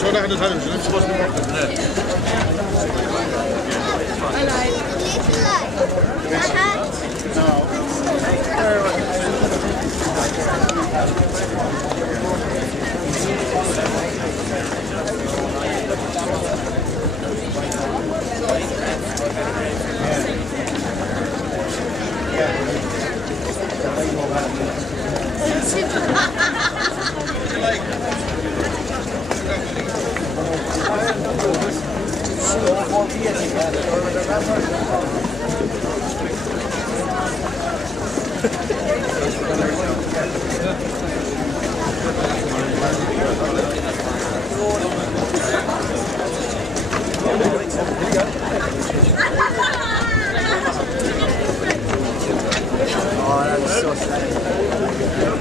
saw that on the television. I'm supposed to be watching it. Oh, that was so sad.